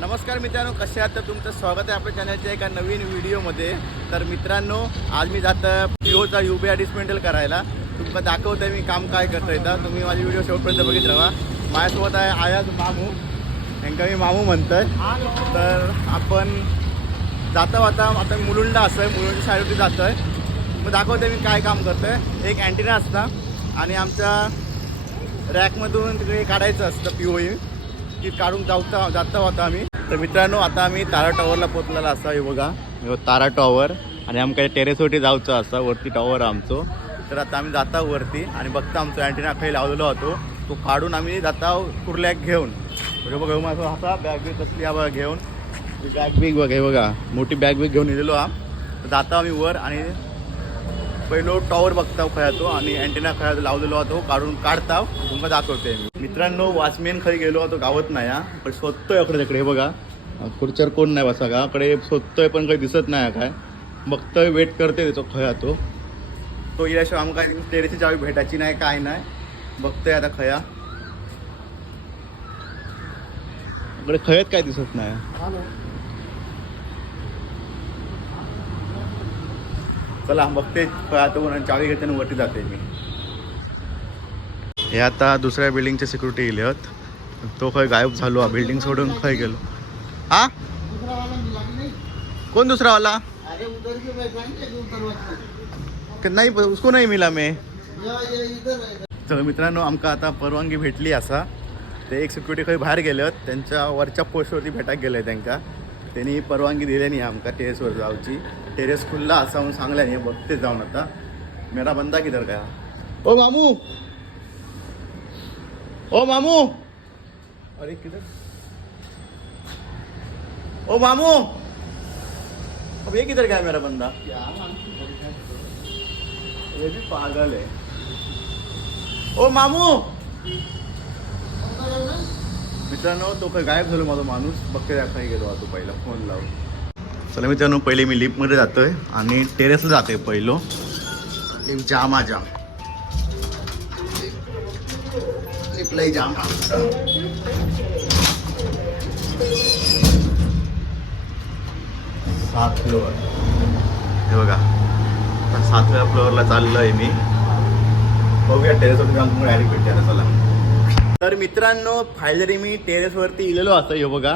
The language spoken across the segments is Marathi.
नमस्कार मित्रांनो कसे आहात? तर तुमचं स्वागत आहे आपल्या चॅनलच्या एका नवीन व्हिडिओमध्ये. तर मित्रांनो आज मी जात जिओचा यू पी आय डिस्मेंटल करायला. तुम्हाला दाखवतोय मी काम काय करतो इथं. तुम्ही माझी व्हिडिओ शेवटपर्यंत बघित राहा. माझ्यासोबत आहे आयाज मामू. यांका मी मामू म्हणतोय. तर आपण जाता वाता आता मुलुंडा असं आहे मुलुंडच्या साईडवरती जातो आहे मग दाखवतोय मी काय काम करतोय. एक अँटिना असता. आणि आमच्या रॅकमधून तिकडे काढायचं असतं पी ओ ती काढून जाऊता जाता होता आम्ही. तर मित्रांनो आता आम्ही तारा टॉवरला पोचलेला असा हे बघा. तारा टॉवर आणि आमकां टेरेसवरती जाऊचं असा वरती टॉवर आमचो. तर आता आम्ही जाता वरती आणि बघता आमचा अँटिना खाली लावलेलो होतो. तो काढून आम्ही जाता कुर्ल्याक घेऊन. म्हणजे बघा माझा असा बॅग बीग कसली हा बघा घेऊन. बॅग बीग बघा हे बघा. मोठी बॅग बीग घेऊन येलेलो हा जाता आम्ही वर आणि पहिलो टॉवर बघता खयातो आणि अँटेना खयात लावलेलो होतो काढून काढता तुमका दाखवते मी. मित्रांनो वॉचमॅन खरी गेलो होतो गावत नाही हा. पण शोधतोय अकडे तिकडे बघा. खुर्च्यावर कोण नाही बसा का अकडे शोधतोय पण काही दिसत नाही काय. बघतोय वेट करते त्याचा खया तो तो येल्याशिवाय आमका टेरेची चावी भेटायची नाही काय नाही. बघतोय आता खया इकडे खयत काय दिसत नाही. चला बघते आता म्हणून चावी घेते आणि वरती जाते मी. हे आता दुसऱ्या बिल्डिंगचे सिक्युरिटी येले आहेत तो खय गायब झालो हा बिल्डिंग सोडून खय गेलो. हा? कोण दुसरा वाला नाही उसको नाही मिला मी. तर मित्रांनो आमका आता परवानगी भेटली असा. ते एक सिक्युरिटी खंय बाहेर गेले त्यांच्या वरच्या पोस्टवरती भेटाक गेले त्यांका. त्यांनी परवानगी दिली नाही आमका टेरेसवर जाऊची. टेरेस खुल्ला असा म्हणून सांगल्या नाही बघते जाऊन आता. मेरा बंदा किधर गया? ओ मामू! ओ मामू! अरे किधर? ओ मामू! अब ये किधर गया मेरा बंदा? ये भी पागल है। ओ मामू! मित्रांनो तो काही गायब झालो माझा माणूस. बघते दाखवाय गेलो तो पहिला फोन लावून. चला मित्रांनो पहिले मी लिफ्टमध्ये आहे आणि टेरेसला जातो आहे पहिलो. लिफ्ट जामा जाम. लिफ्टलाही जाम सात फ्लोअर हे बघा. आता सातव्या फ्लोअरला चाललो आहे मी. बघूया टेरेसवर जाऊन तुम्हाला डायरेक्ट भेटते चला. तर मित्रांनो फायनली मी टेरेसवरती इलेलो असा हे बघा.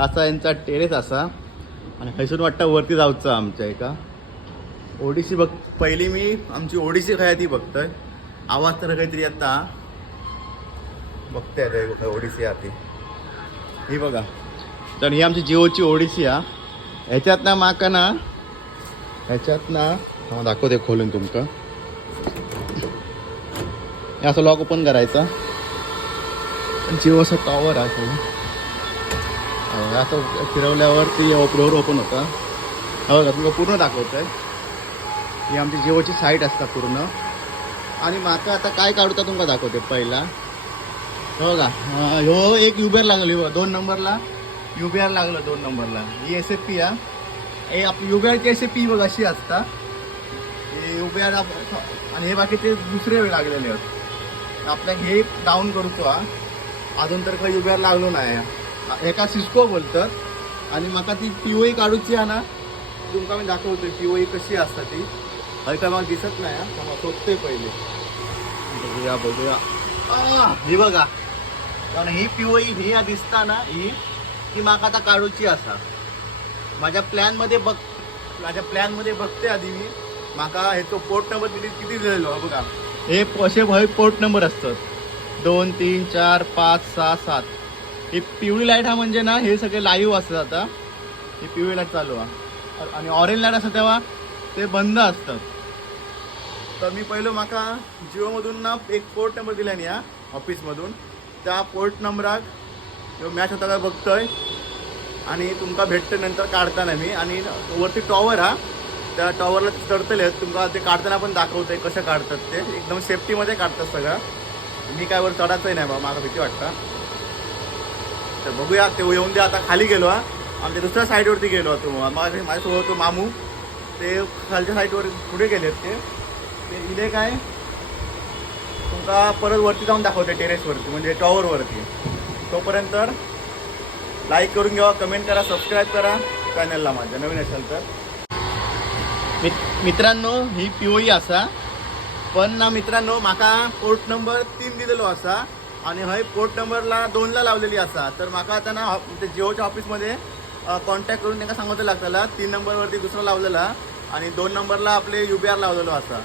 असा यांचा टेरेस असा. आणि हैसून वाटतं वरती जाऊचं आमच्या एका ओडिसी बघ पहिली मी आमची ओडिसी काय ती बघतोय. आवाज तर काहीतरी आता बघते आता बघा ओडिसी आधी ही बघा. तर ही आमची जिओची ओडिसी हा ह्याच्यात ना माका ना ह्याच्यात ना हा दाखवते खोलून तुमचं. हे असं लॉक ओपन करायचा. जिओ असा टॉवर आहे आता फिरवल्यावर ती फिरवल्यावरती फ्लोअर ओपन होता. हो का तुला पूर्ण आहे ही आमची जिओची साईट असता पूर्ण. आणि माका आता काय काढता तुमका दाखवते पहिला. हो का ह्यो एक युबेर लागलो दोन नंबरला. युबीआर लागलं दोन नंबरला. ही एस एफ पी आहे हे आपली युबीआरची एस एफ पी बघ अशी असता. हे आणि हे बाकीचे दुसरे वेळ लागलेले आहेत. आपल्या हे डाऊन करतो हा अजून तर काही युबेर लागलो नाही. एका सिस्को बोलतात आणि म्हाका ती पिओई काढूची आहे ना तुमका मी दाखवतोय पिओई कशी असता ती. हय का मला दिसत नाही हा. सोदते पहिले. बघूया बघूया. आ, ही बघा. कारण ही पिओई ही या दिसता ना ही ती म्हाका आता काढूची असा. माझ्या प्लॅनमध्ये बघ माझ्या प्लॅनमध्ये बघते आधी मी. माका हे तो पोर्ट नंबर किती किती दिलेलो बघा. हे असे भय पोर्ट नंबर असतात. दोन तीन चार पाच सहा सात. ही पिवळी लाइट हा म्हणजे ना हे सगळे लाईव्ह असतात आता. ही पिवळी लाइट चालू आहे आणि ऑरेंज लाइट असतं तेव्हा ते बंद असतात. तर मी पहिलं माका जिओमधून ना एक पोर्ट नंबर दिला या ऑफिसमधून त्या पोर्ट नंबराक मॅच होता का बघतोय. आणि तुमका भेटतं नंतर काढताना मी. आणि वरती टॉवर हा त्या टॉवरला चढतले तुमका ते काढताना पण दाखवतंय कसं काढतात ते. एकदम सेफ्टीमध्ये काढतात सगळं. मी काय वर चढायचंही नाही बा मला भीती वाटतं. तर बघूया ते येऊन दे आता खाली गेलो हा. आमच्या दुसऱ्या साईडवरती गेलो होतो माझे माझ्यासोबत होतो मामू. ते खालच्या साईडवर पुढे गेले ते. ते इले काय? तुमका परत वरती जाऊन दाखवते टेरेसवरती म्हणजे टॉवरवरती तोपर्यंत लाईक करून घ्या कमेंट करा सबस्क्राईब करा चॅनलला माझ्या नवीन असेल तर. मित्रांनो ही पिओई असा. पण ना मित्रांनो माका पोर्ट नंबर तीन दिलेलो असा आणि हय पोर्ट नंबरला दोनला लावलेली असा. तर माका आता ना ते जिओच्या ऑफिसमध्ये कॉन्टॅक्ट करून त्यांना सांगायचं लागताला तीन नंबरवरती दुसरा लावलेला आणि दोन नंबरला आपले यू बी आर लावलेलो असा.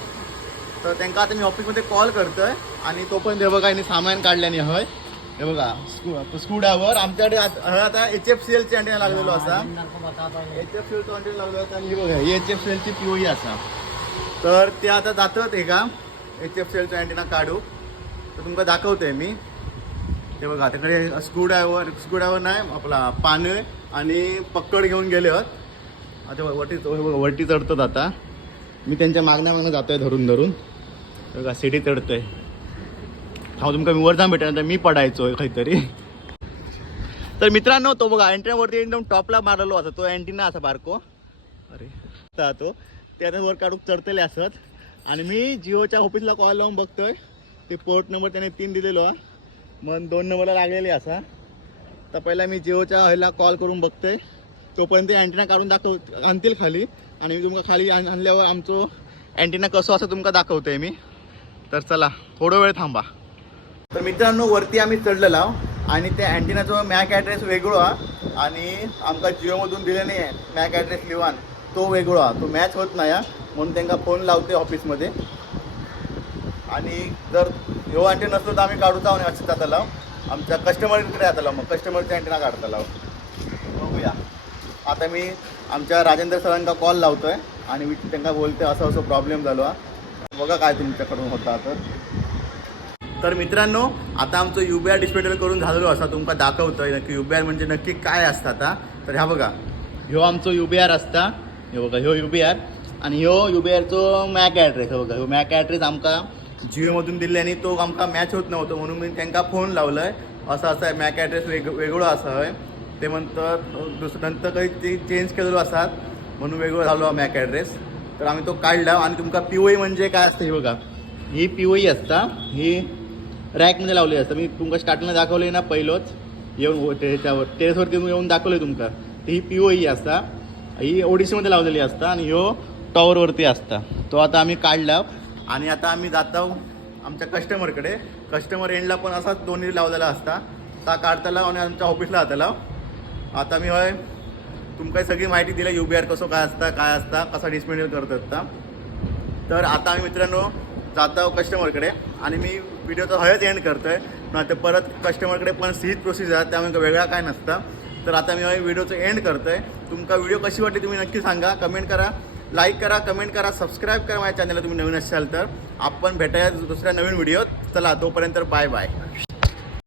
तर त्यांना आता मी ऑफिसमध्ये कॉल करतोय आणि तोपर्यंत हे बघा यांनी सामान काढल्याने हय. हे बघा स्कू स्कूडावर आमच्याकडे आत- हय आता एच एफ सी एलची अँटेना लागलेलो असा. एच एफ सी एलचं अँटेना लागलो होता आणि हे बघा एच एफ सी एलची पीओई असा. तर ते आता जातात हे का? एच एफ सी एलचं अँटेना काढू. तर तुमका दाखवतोय मी. ते बघा तिकडे स्क्रूड्रायव्हर स्क्रूड्रायव्हर नाही आपला पाने आणि पक्कड घेऊन गेले आहेत आता वटी वटी बघा, चढतात आता. मी त्यांच्या मागण्या मागणं जातोय धरून धरून. बघा सिटी चढतोय. हा तुमका मी वर जाऊन भेटेल तर मी पडायचो काहीतरी. तर मित्रांनो तो बघा अँटेनावरती एकदम टॉपला मारलेलो असा तो अँटिना असा बारको. अरे तो. तो ते आता वर काढून चढतले असत. आणि मी जिओच्या ऑफिसला कॉल लावून बघतोय. ते पोर्ट नंबर त्याने तीन दिलेलो. हा. मग दोन नंबरला लागलेले असा. तर पहिला मी जिओच्या ह्याला कॉल करून बघतोय. तोपर्यंत अँटिना काढून दाखव आणतील खाली. आणि मी तुमका खाली आण- आणल्यावर आमचं अँटिना कसं असं तुमका दाखवतोय मी. तर चला थोडं वेळ थांबा. तर मित्रांनो वरती आम्ही चढलेलो आहोत. आणि त्या अँटिनाचा मॅक ॲड्रेस वेगळो हा आणि आमका जिओमधून दिले नाही आहे मॅक ॲड्रेस लिवान. तो वेगळो हा तो मॅच होत नाही हा. म्हणून त्यांना फोन लावते ऑफिसमध्ये आणि जर ह्यो अँटेना नसलो तर आम्ही काढूचा आणि असे जाता आमच्या कस्टमरकडे जाता लाव मग. कस्टमरच्या अँटेना काढता लाव बघूया. आता मी आमच्या राजेंद्र सरांना कॉल लावतो आहे आणि मी त्यांना बोलते असं असं प्रॉब्लेम झालो. हा बघा काय तुमच्याकडून होता तर तर मित्रांनो आता आमचं यू बी आर डिस्पेटल करून झालेलो असा तुमका दाखवतोय. नक्की यू बी आर म्हणजे नक्की काय असतं आता? तर ह्या बघा. ह्यो आमचो यू बी आर असता. हे बघा ह्यो यू बी आर आणि ह्यो यू बी आरचो मॅक ॲड्रेस हे बघा. ह्यो मॅक ॲड्रेस आमका जिओमधून दिल्याने तो आमका मॅच होत नव्हतो म्हणून मी त्यांना फोन लावलाय. असं असं आहे मॅक ॲड्रेस वेग वेगळं असं आहे. ते म्हणतात दुसरं नंतर काही ते चेंज केलेलो असतात म्हणून वेगळं झालो मॅक ॲड्रेस तर आम्ही तो काढला आणि तुमका पी म्हणजे काय असतं हे बघा. ही पी असता ही रॅकमध्ये लावली असतं. मी तुमका स्टार्टिंगला दाखवले ना पहिलोच. येऊन त्याच्यावर टेरेसवरती येऊन दाखवले तुमका. ती ही पी असता. ही ओडिसीमध्ये लावलेली असता आणि ह्यो टॉवरवरती असता. तो आता आम्ही काढला आणि आता आम्ही जात आहोत आमच्या कस्टमरकडे. कस्टमर एंडला पण असाच दोन्ही लावलेला असता. ता काढता लाव आणि आमच्या ऑफिसला जाता लाव. आता मी होय तुमका सगळी माहिती दिली यू बी आर कसं काय असता काय असता कसा डिस्मेंटल करत असता तर आता आम्ही मित्रांनो जातो कस्टमरकडे आणि मी व्हिडिओचा हयच एंड करतो आहे ते परत कस्टमरकडे पण सीच प्रोसिजर आहे त्यामुळे वेगळा काय नसता. तर आता मी व्हिडिओचं एंड करतोय. तुमका व्हिडिओ कशी वाटली तुम्ही नक्की सांगा. कमेंट करा लाईक करा कमेंट करा सबस्क्राईब करा माझ्या चॅनलला तुम्ही नवीन असाल तर. आपण भेटाया दुसऱ्या नवीन व्हिडिओत. चला तोपर्यंत बाय बाय